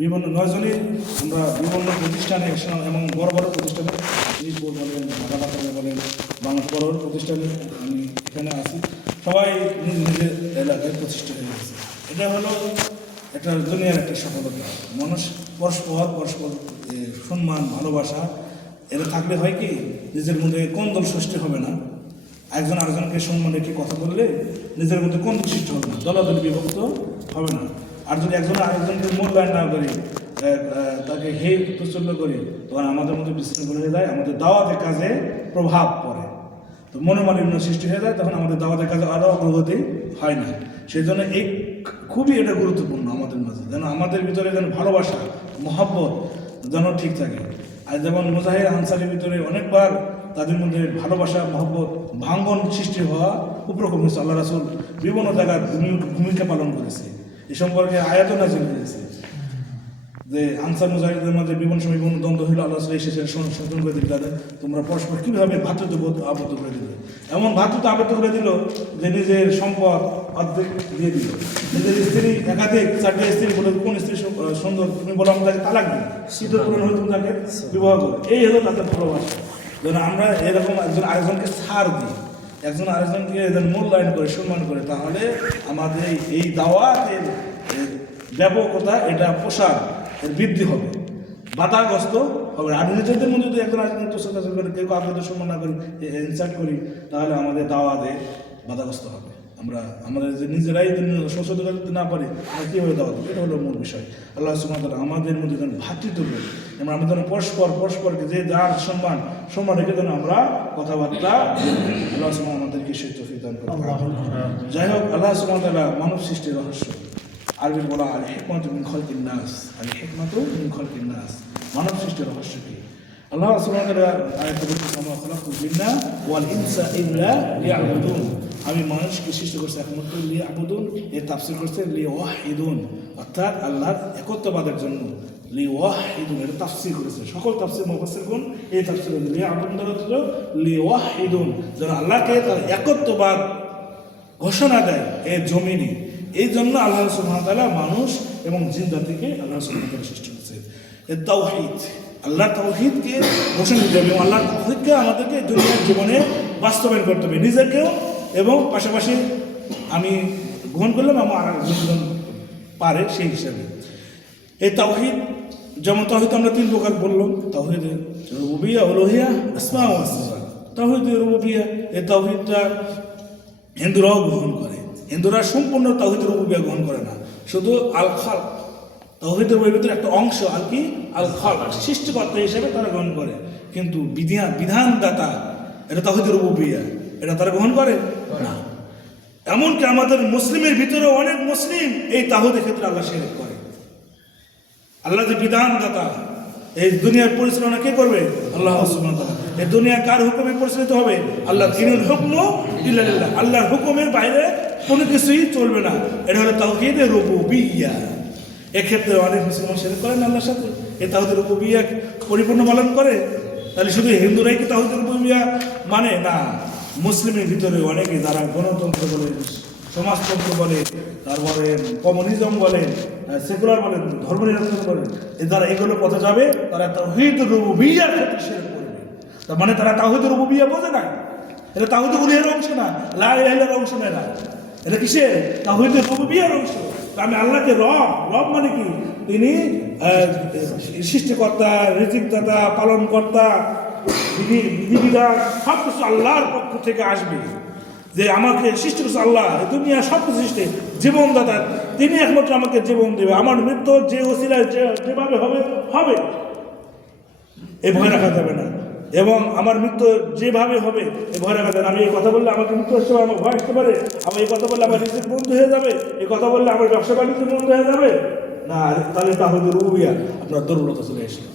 বিভিন্ন নয়জনই আমরা বিভিন্ন প্রতিষ্ঠানে এবং বড় বড় প্রতিষ্ঠানে শ্রীপুর বলেন ঢাকা বলেন বাংলা বড় বড় প্রতিষ্ঠানে আমি এখানে আছি। সবাই নিজ নিজের এলাকায় প্রতিষ্ঠা হয়ে গেছে। এটা হলো একটা দুনিয়ার একটা সফলতা। মানুষ পরস্পর পরস্পর সম্মান, ভালোবাসা এটা থাকলে হয় কি, নিজের মধ্যে কোন দল সৃষ্টি হবে না। একজন আরেকজনকে সম্মান রেখে কথা বললে নিজের মধ্যে কোন সৃষ্টি হবে না, দলাদলি বিভক্ত হবে না। আর যদি একজন আরেকজনকে মূল্যায়ন না করি তাকে হে প্রচণ্ড করি, তখন আমাদের মধ্যে বিশৃঙ্খল হয়ে যায়, আমাদের দাওয়াতের কাজে প্রভাব পড়ে। তো মনোমালিন্য সৃষ্টি হয়ে যায়, তখন আমাদের দাওয়াতের কাজে আরও অগ্রগতি হয় না। সেই জন্য এই খুবই এটা গুরুত্বপূর্ণ আমাদের মাঝে, যেন আমাদের ভিতরে যেন ভালোবাসা, মহাব্বত যেন ঠিক থাকে। আর যেমন মুজাহির আনসারের ভিতরে অনেকবার তাদের মধ্যে ভালোবাসা, মহব্বত, ভাঙ্গন সৃষ্টি হওয়া উপরকম আল্লাহ রাসুল বিভিন্ন জায়গায় ভূমিকা পালন করেছে। এ সম্পর্কে আয়াত নাজিল হয়েছে যে আনসার মুজাহিদের মধ্যে বিভিন্ন সময় বিভিন্ন দ্বন্দ্ব হইল আল্লাহ এসেছেন সংশোধন করে দিল তাদের। তোমরা পরস্পর কীভাবে ভাতৃত্ববোধ আবদ্ধ করে দিল? এমন ভাতৃত্ব আবদ্ধ করে দিল যে নিজের সম্পদ অর্ধেক দিয়ে দিল। নিজের স্ত্রী একাধিক চারটে স্ত্রী বলে কোন স্ত্রী সুন্দর? তুমি বলো আমি তাকে তালাক দিই। শীত পূরণ হয়ে তুমি তাকে বিবাহ করো। এই হলো তাদের ভালোবাসা। যেন আমরা এরকম একজন আরেকজনকে ছাড় দিই। একজন আরেকজনকে যেন মূল্যায়ন করে, সম্মান করে, তাহলে আমাদের এই- দাওয়াতের ব্যাপকতা, এটা প্রসার, এর বৃদ্ধি হবে। বাধাগ্রস্ত হবে। আর নিজেদের মধ্যে যদি একজন আরেকজন তোষাতাছি করে, কেউ আগ্রহ সম্মান না করি ইনসার্ট করি, তাহলে আমাদের দাওয়াতে বাধাগ্রস্ত হবে। আমরা, আমাদের যে নিজেরাই সংশোধন করতে না পারি আর কীভাবে দাওয়াত দেবো? এটা হলো মূল বিষয়। আল্লাহ সুমাত আমাদের মধ্যে যেন ভাতৃত্ব আমরা আমরা যেন পরস্পর, পরস্পরকে যে যার সম্মান সম্মান রেখে যেন আমরা কথাবার্তা। আল্লাহ সুমান আমাদেরকে তফিক দান করুন যাই হোক আল্লাহ সুমান মানব সৃষ্টির রহস্য। আরবি বলা আল হেকমত মিন খলকিন নাস। আল হেকমত মিন খলকিন নাস। মানব সৃষ্টির রহস্য কি? আল্লাহ সুবহানাহু ওয়া তাআলা আয়াতে বলছেন আমা খালাকুল জিন্না ওয়াল ইনসা ইল্লা লিয়াবুদুন। আমি মানুষকে সৃষ্টি করছি একমাত্র লিয়াবুদুন এর তাফসীর করছে লিওয়াহিদুন অর্থাৎ আল্লাহর একত্ববাদের জন্য। করেছে সকল যেন আল্লাহকে তার ঘোষণা দেয় এ এই জন্য মানুষ এবং জিন জাতিকে আল্লাহ সৃষ্টি করেছে। এ আল্লাহ তাওহিদকে ঘোষণা দিতে হবে এবং আল্লাহ তাওহিদকে আমাদেরকে দুনিয়ার জীবনে বাস্তবায়ন করতে হবে। নিজেকেও এবং পাশাপাশি আমি গ্রহণ করলাম আমার আর পারে সেই হিসাবে। এই তাওহিদ, যেমন তাওহিদ আমরা তিন প্রকার বললাম। তাওহিদ রুবিয়া ওলোহিয়া আসমা ও আসমা। তাওহিদ রুবিয়া এই তাওহিদটা হিন্দুরাও গ্রহণ করে। হিন্দুরা সম্পূর্ণ তাওহিদের রুবিয়া গ্রহণ করে না। শুধু আল খাল তাওহিদের বইয়ের ভিতরে একটা অংশ আর কি আল খাল সৃষ্টিকর্তা হিসেবে তারা গ্রহণ করে। কিন্তু বিধান বিধানদাতা, এটা তাওহিদের রুবিয়া এটা তারা গ্রহণ করে না। এমনকি আমাদের মুসলিমের ভিতরে অনেক মুসলিম এই তাহুদের ক্ষেত্রে আল্লাহ শেরেক করে। আল্লাহ যে বিধানদাতা, এই দুনিয়ার পরিচালনা কে করবে? আল্লাহ এই দুনিয়া কার হুকুমে পরিচালিত হবে? আল্লাহ দিনুল হুকম ইল্লাল্লাহ। আল্লাহর হুকুমের বাইরে কোনো কিছুই চলবে না। এটা হলো তাওহীদের রুবুবিয়্যা এক্ষেত্রে অনেক মুসলমান শেরেক করেন আল্লাহর সাথে। এই তাওহীদের রুবুবিয়্যা পরিপূর্ণ পালন করে? তাহলে শুধু হিন্দুরাই কি তাওহীদের রুবুবিয়্যা মানে? না, মুসলিমের ভিতরে অনেকে যারা গণতন্ত্র বলে সমাজতন্ত্র বলেন তারপরে কমিউনিজম বলেন সেকুলার বলেন, ধর্ম নিরক্ষণ বলেন, এ যারা এগুলো পথে যাবে, তারা তাহিদ রুবিয়ার ক্ষেত্রে করবে তার মানে তারা তাহিদ রুবিয়া বোঝে না এটা তাহিদ গুলিয়ার অংশ না লাইলার অংশ নেয় না এটা কিসের? তাহিদ রুবিয়ার অংশ। আমি আল্লাহকে রব রব মানে কি? তিনি সৃষ্টিকর্তা, রিজিকদাতা, পালনকর্তা, বিধি বিধিবিধান সব কিছু আল্লাহর পক্ষ থেকে আসবে। যে আমাকে সৃষ্টি করছে আল্লাহ দুনিয়া সব সৃষ্টি, জীবনদাতা, তিনি একমাত্র আমাকে জীবন দেবে। আমার মৃত্যু যে ওসিলায় যে যেভাবে হবে হবে। এ ভয় রাখা যাবে না। এবং আমার মৃত্যু যেভাবে হবে, এ ভয় রাখা যাবে না। আমি এই কথা বললে আমাকে মৃত্যু আসতে পারে আমার ভয় আসতে পারে। আমি এই কথা বললে আমার রিজিক বন্ধ হয়ে যাবে। এই কথা বললে আমার ব্যবসা বাণিজ্য বন্ধ হয়ে যাবে। না তাহলে তাহলে রুবিয়া আপনার দুর্বলতা চলে আসলো।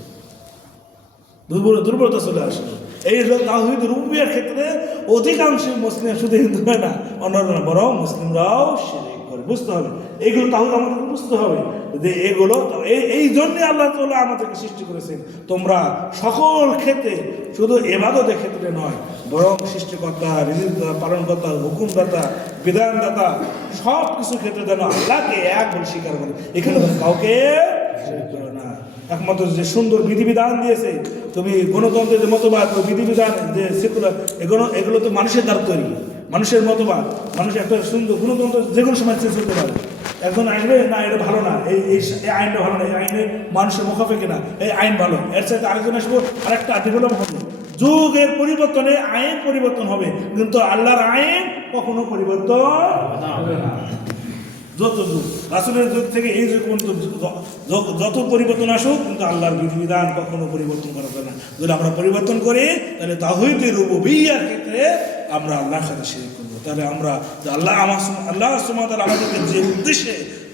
দুর্বল দুর্বলতা চলে আসলো। এই হলো তাহিদ রুবিয়ার ক্ষেত্রে অধিকাংশ মুসলিম, শুধু হিন্দু হয় না অন্যান্য বরং মুসলিমরাও করে, বুঝতে হবে। এইগুলো তাহলে আমাদেরকে বুঝতে হবে যে এগুলো এই জন্যে আল্লাহ তাআলা আমাদেরকে সৃষ্টি করেছেন। তোমরা সকল ক্ষেত্রে, শুধু এবাদতের ক্ষেত্রে নয়, বরং সৃষ্টিকর্তা রিজিকদাতা পালনকর্তা, হুকুমদাতা, বিধানদাতা সব কিছু ক্ষেত্রে যেন আল্লাহকে এক বলে স্বীকার করে। এখানে কাউকে একমাত্র যে সুন্দর বিধিবিধান দিয়েছে, তুমি গণতন্ত্রের যে মতবাদ, ওই বিধিবিধান যে সেকুলার এগুলো এগুলো তো মানুষের দ্বারা তৈরি। মানুষের মতবাদ, মানুষ একটা সুন্দর গণতন্ত্র যে কোনো সময় চেঞ্জ করতে পারে। একজন আসবে, না, এটা ভালো না, এই এই আইনটা ভালো না, এই আইনে মানুষের মুখাপেক্ষে না এই আইন ভালো। এর সাথে আরেকজন আসব, আরেকটা ডেভেলপ হবে। যুগের পরিবর্তনে আইন পরিবর্তন হবে, কিন্তু আল্লাহর আইন কখনো পরিবর্তন হবে না। যত যুগ রাসুলের যুগ থেকে এই যুগ পর্যন্ত যত পরিবর্তন আসুক, কিন্তু আল্লাহর বিধিবিধান কখনো পরিবর্তন করা যাবে না। যদি আমরা পরিবর্তন করি, তাহলে তাহিদের রুবিয়ার ক্ষেত্রে আমরা আল্লাহর সাথে শেয়ার করব। তাহলে আমরা আল্লাহ আমার আল্লাহ সুমাতাল আমাদেরকে যে উদ্দেশ্যে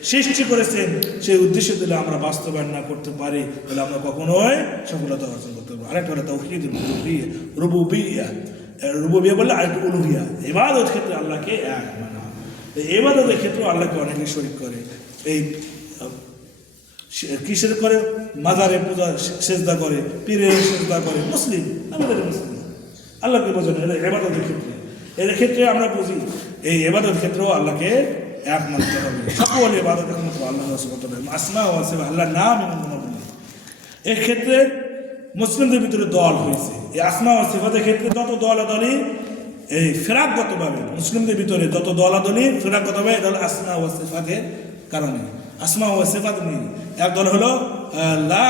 সৃষ্টি করেছেন, সেই উদ্দেশ্যে দিলে আমরা বাস্তবায়ন না করতে পারি, তাহলে আমরা কখনোই সফলতা অর্জন করতে পারব আরেকটা হলো তাহিদ রুবুবিয়া। রুবুবিয়া বললে আরেকটা উলুহিয়া এবাদত ক্ষেত্রে আল্লাহকে এক মানা এবাদতের ক্ষেত্রেও আল্লাহকে অনেকে শরিক করে। এই কিসের করে? মাজারে পূজা সেজদা করে, পীরের সেজদা করে, মুসলিম, আমাদের মুসলিম। আল্লাহকে বোঝানো, এটা এবাদতের ক্ষেত্রে। এর ক্ষেত্রে আমরা বুঝি, এই এবাদতের ক্ষেত্রেও আল্লাহকে এক হবে। সকল এবাদত একমাত্র আল্লাহ আসমা আল্লাহর নাম এবং এক্ষেত্রে মুসলিমদের ভিতরে দল হয়েছে। এই আসমা ও সিফাতের ক্ষেত্রে যত দলাদলি এই ফেরাকগতভাবে মুসলিমদের ভিতরে যত দলাদলি ফেরাকগতভাবে এটা হলো আসমা ও সিফাতের কারণে। আসমা ও সিফাত নেই। এক দল হলো লা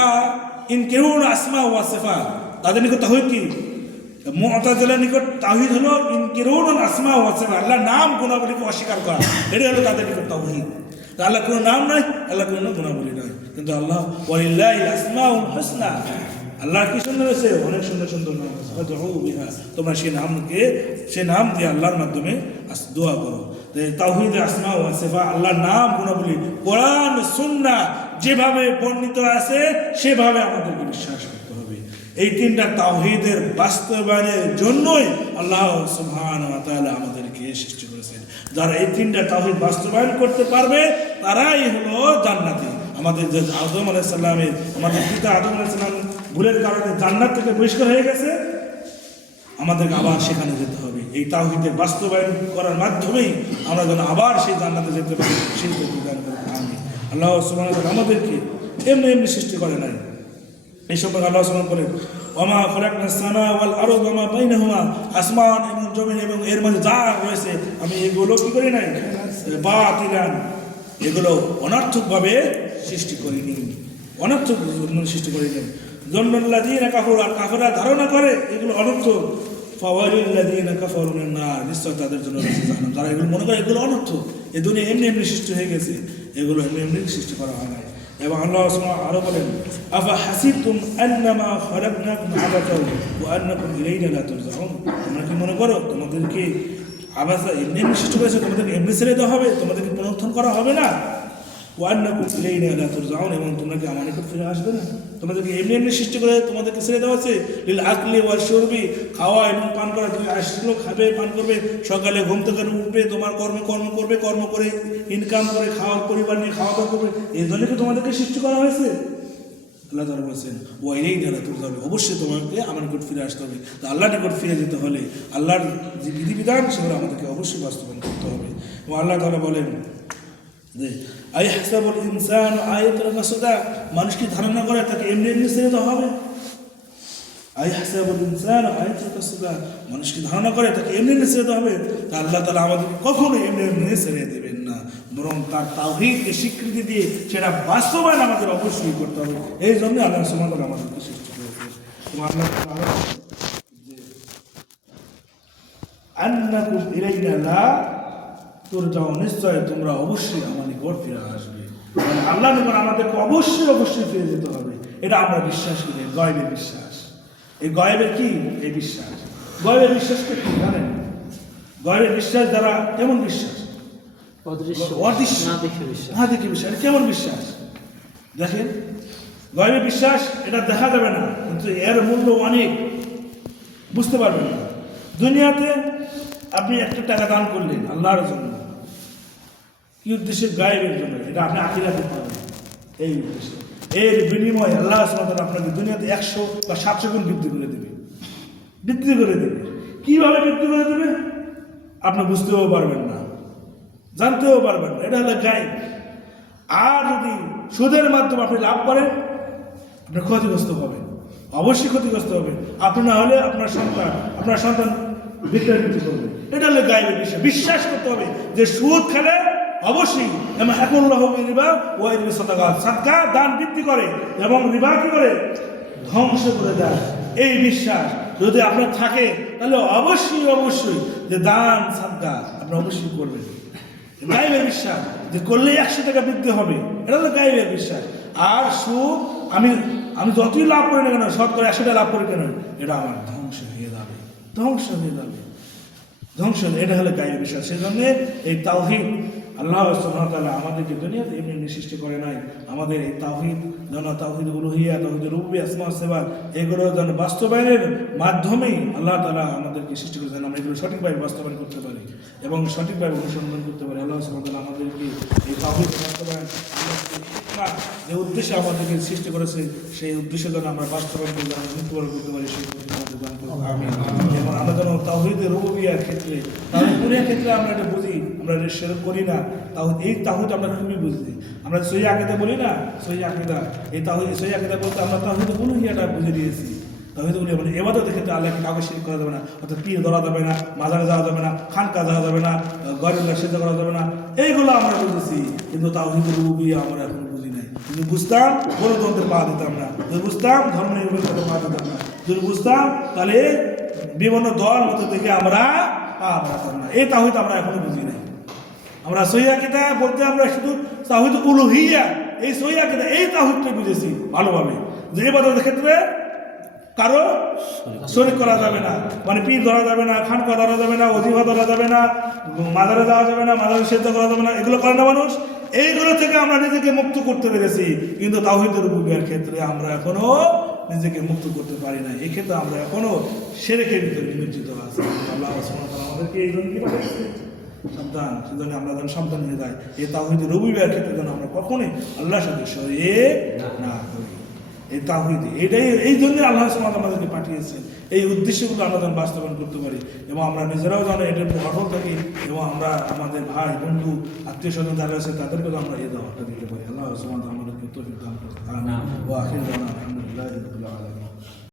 ইন কেউ আসমা ও সিফাত। তাদের নিকট তাহিদ কি? মুআতাজিলার নিকট তাহিদ হলো ইন কেউ আসমা ও সিফাত। আল্লাহর নাম গুণাবলীকে অস্বীকার করা। এটা হলো তাদের নিকট তাহিদ আল্লাহ কোনো নাম নাই আল্লাহ কোনো গুণাবলী নয় কিন্তু আল্লাহ, ওয়ালিল্লাহি আসমাউল হুসনা আল্লাহ কি সুন্দর আছে অনেক সুন্দর সুন্দর নাম বিহা। তোমরা সেই নামকে সে নাম দিয়ে আল্লাহর মাধ্যমে দোয়া করো। তাওহিদ, আসমা ও সিফা, আল্লাহর নাম গুণাবলী, কোরআন সুন্নাহ যেভাবে বর্ণিত আছে, সেভাবে আমাদেরকে বিশ্বাস করতে হবে। এই তিনটা তাওহিদের বাস্তবায়নের জন্যই আল্লাহ সুবহান ওয়া আমাদেরকে সৃষ্টি করেছেন। যারা এই তিনটা তাহিদ বাস্তবায়ন করতে পারবে, তারাই হলো জান্নাতি। আমাদের আদম আলাইহিস সালামের, আমাদের পিতা আদম আলাইহিস সালাম ভুলের কারণে জান্নাত থেকে বহিষ্কার হয়ে গেছে। আমাদেরকে আবার সেখানে যেতে হবে। এই তাওহিদের বাস্তবায়ন করার মাধ্যমেই আমরা যেন আবার সেই জান্নাতে যেতে পারি, সেই তৌফিক দান করেন আমি আল্লাহ তাআলা আমাদেরকে এমনি এমনি সৃষ্টি করে নাই। এই সম্পর্কে আল্লাহ সালাম বলেন, ওমা খলাকনা সামা ওয়াল আরদ ওমা বাইনাহুমা আসমান এবং জমিন এবং এর মাঝে যা রয়েছে, আমি এগুলো কি করি নাই? বাতিলান। এগুলো অনর্থকভাবে সৃষ্টি করিনি। অনর্থক সৃষ্টি করিনি। জন্মল্লাদিন কাফর, আর কাফেরা ধারণা করে এগুলো অনর্থক ফাওয়ালিল্লাদিন কাফরুন না নিশ্চয় তাদের জন্য তারা এগুলো মনে করে এগুলো অনর্থক এ দুনিয়া এমনি এমনি সৃষ্টি হয়ে গেছে। এগুলো এমনি এমনি সৃষ্টি করা হয় নাই। এবং আল্লাহ আরও বলেন, আফা হাসিবতুম আন্নামা খালাকনাকুম তোমরা কি মনে করো তোমাদেরকে আবাসা এমনি এমনি সৃষ্টি করেছে তোমাদেরকে এমনি ছেড়ে দেওয়া হবে? তোমাদেরকে পুনরুত্থান করা হবে না? ওয়া আন্নাকুম ইলাইনা লা তুরজাউন এবং তোমরা কি আমার নিকট ফিরে আসবে না? তোমাদেরকে এমনি এমনি সৃষ্টি করে তোমাদেরকে ছেড়ে দেওয়া আছে লিল আকলি ওয়াল শুরবি, খাওয়া এবং পান করা, তুমি আসলো, খাবে, পান করবে, সকালে ঘুম থেকে উঠবে, তোমার কর্ম কর্ম করবে, কর্ম করে ইনকাম করে খাওয়ার পরিবার নিয়ে খাওয়া দাওয়া করবে। এই জন্য কি তোমাদেরকে সৃষ্টি করা হয়েছে? আল্লাহ তালা বলছেন ও এই যারা তুলতে হবে অবশ্যই তোমাকে আমার নিকট ফিরে আসতে হবে। তো আল্লাহর নিকট ফিরে যেতে হলে আল্লাহর যে বিধিবিধান সেগুলো আমাদেরকে অবশ্যই বাস্তবায়ন করতে হবে। ও আল্লাহ তালা বলেন যে, আই হাসাবুল ইনসান আয়াতুল মাসুদা মানুষ কি ধারণা করে তাকে এমনি এমনি ছেড়ে দেওয়া হবে। আই হাসাবুল ইনসান আয়াতুল মাসুদা মানুষ কি ধারণা করে তাকে এমনি এমনি ছেড়ে হবে। তা আল্লাহ তালা আমাদের কখনো এমনি এমনি ছেড়ে দেবেন না, বরং তার তাওহীদকে স্বীকৃতি দিয়ে সেটা বাস্তবায়ন আমাদের অবশ্যই করতে হবে। এই জন্য আল্লাহ সুমান আমাদেরকে সৃষ্টি করেছে আল্লাহ তুরজাউন নিশ্চয় তোমরা অবশ্যই আমার নিকট ফিরে আসবে। মানে আল্লাহ নিকট আমাদেরকে অবশ্যই অবশ্যই ফিরে যেতে হবে। এটা আমরা বিশ্বাস করি গয়েবের বিশ্বাস। এই গয়েবের কি? এই বিশ্বাস। গয়েবের বিশ্বাসটা কি জানেন? গয়েবের বিশ্বাস দ্বারা কেমন বিশ্বাস? অদৃশ্য না দেখে বিশ্বাস। কেমন বিশ্বাস? দেখেন গয়েবের বিশ্বাস এটা দেখা যাবে না কিন্তু এর মূল্য অনেক। বুঝতে পারবেন না। দুনিয়াতে আপনি একটা টাকা দান করলেন আল্লাহর জন্য। কি উদ্দেশ্যে গায়েবের জন্য, এটা আপনি আখিরাতে পাবেন এই উদ্দেশ্যে। এর বিনিময়ে আল্লাহ সুবহানাহু আপনাকে দুনিয়াতে একশো বা সাতশো গুণ বৃদ্ধি করে দেবে। বৃদ্ধি করে দেবে। কীভাবে বৃদ্ধি করে দেবে? আপনি বুঝতেও পারবেন না। জানতেও পারবেন না। এটা হলো গায়েব। আর যদি সুদের মাধ্যমে আপনি লাভ করেন, আপনি ক্ষতিগ্রস্ত হবেন। অবশ্যই ক্ষতিগ্রস্ত হবে আপনি না হলে আপনার সন্তান আপনার সন্তান বিক্রান্তি করবে। এটা হলো গায়েবের বিশ্বাস বিশ্বাস করতে হবে যে সুদ খেলে অবশ্যই। রিবা ওয়াই রিবা সাদকা। দান বৃদ্ধি করে এবং রিবা কি করে? ধ্বংস করে দেয়। এই বিশ্বাস যদি আপনার থাকে, তাহলে অবশ্যই অবশ্যই যে দান, সাদকা আপনি অবশ্যই করবেন। গায়েবের বিশ্বাস যে করলেই একশো টাকা বৃদ্ধি হবে, এটা হলো গাইবের বিশ্বাস। আর সুদ, আমি আমি যতই লাভ করি না কেন শত করে একশো টাকা লাভ করি কেন? এটা আমার ধ্বংস হয়ে যাবে। ধ্বংস হয়ে যাবে। ধ্বংস এটা হলো গায়েবের বিশ্বাস। সেই জন্য এই তাওহিদ আল্লাহ সুবহানাহু আমাদেরকে দুনিয়াতে এমনি এমনি সৃষ্টি করে নাই। আমাদের এই তাওহিদ যেন তাওহিদ উলুহিয়া তাওহিদ রুবি আসমা সেবা এগুলো যেন বাস্তবায়নের মাধ্যমেই আল্লাহ তালা আমাদেরকে সৃষ্টি করে যেন আমরা এগুলো সঠিকভাবে বাস্তবায়ন করতে পারি এবং সঠিকভাবে অনুসন্ধান করতে পারি। আল্লাহ সুবহানাহু আমাদেরকে এই তাওহিদ বাস্তবায়ন যে উদ্দেশ্যে আমাদেরকে সৃষ্টি করেছে সেই উদ্দেশ্যে যেন আমরা বাস্তবায়ন করে যেন মৃত্যুবরণ করতে পারি সেই আমাদের দান করুন। এবং আমরা যেন তাওহিদের রুবিয়ার ক্ষেত্রে তাওহিদের ক্ষেত্রে আমরা এটা বুঝি আমরা সেরে করি না তাও এই তাহুদ আমরা খুবই বুঝি। আমরা সই আকিদা বলি না সই আকিদা, এই তাহুদ সই আকিদা বলতে আমরা তাহুদ উলুহিয়াটা বুঝে দিয়েছি তাহিদ উলিয়া মানে এবাদতের ক্ষেত্রে আল্লাহকে কাউকে শিরিক করা যাবে না, অর্থাৎ পীর ধরা যাবে না, মাজারে যাওয়া যাবে না, খানকা যাওয়া যাবে না গরের সেজা করা যাবে না, এইগুলো আমরা বুঝেছি, কিন্তু তাহিদ রুবিয়া আমরা এখন বুঝি নাই। যদি বুঝতাম, গণতন্ত্রের পা দিতাম না, যদি বুঝতাম, ধর্ম নির্বাচনের পা দিতাম না, যদি বুঝতাম, তাহলে বিভিন্ন দল মতো থেকে আমরা পা বাড়াতাম না। এই তাহিদ আমরা এখনও বুঝি নাই। আমরা সহিয়া কিতা বলতে আমরা শুধু তাহিদ উলুহিয়া, এই সহিয়া কিতা এই তাহিদটা বুঝেছি ভালোভাবে। যে এবাদতের ক্ষেত্রে কারও শরীর করা যাবে না। মানে পীর ধরা যাবে না, খানকা ধরা যাবে না অজিফা ধরা যাবে না, মাজারে যাওয়া যাবে না, মাজারে সেদ্ধ করা যাবে না, এগুলো করে না মানুষ। এইগুলো থেকে আমরা নিজেকে মুক্ত করতে পেরেছি। কিন্তু তাহিদের উপবিয়ার ক্ষেত্রে আমরা এখনও নিজেকে মুক্ত করতে পারি না এক্ষেত্রে আমরা এখনও সেরেকের ভিতরে নিমজ্জিত আছি। আল্লাহ আমাদেরকে এই জন্য? সন্তান সেজন্য আমরা যেন সন্তান হয়ে যাই। এই তাহিদ রবিবার ক্ষেত্রে যেন আমরা কখনোই আল্লাহর সাথে সরিয়ে না। করি এই তাহিদ এটাই এই জন্য আল্লাহ সমাজ আমাদেরকে পাঠিয়েছেন। এই উদ্দেশ্যগুলো আমরা যেন বাস্তবায়ন করতে পারি এবং আমরা নিজেরাও যেন এটার সফল থাকি এবং আমরা আমাদের ভাই বন্ধু আত্মীয় স্বজন যারা আছে তাদেরকেও আমরা এই দাওয়াটা দিতে পারি। আল্লাহ সমাজ আমাদেরকে তৌফিক দান দাওয়ানা আলহামদুলিল্লাহি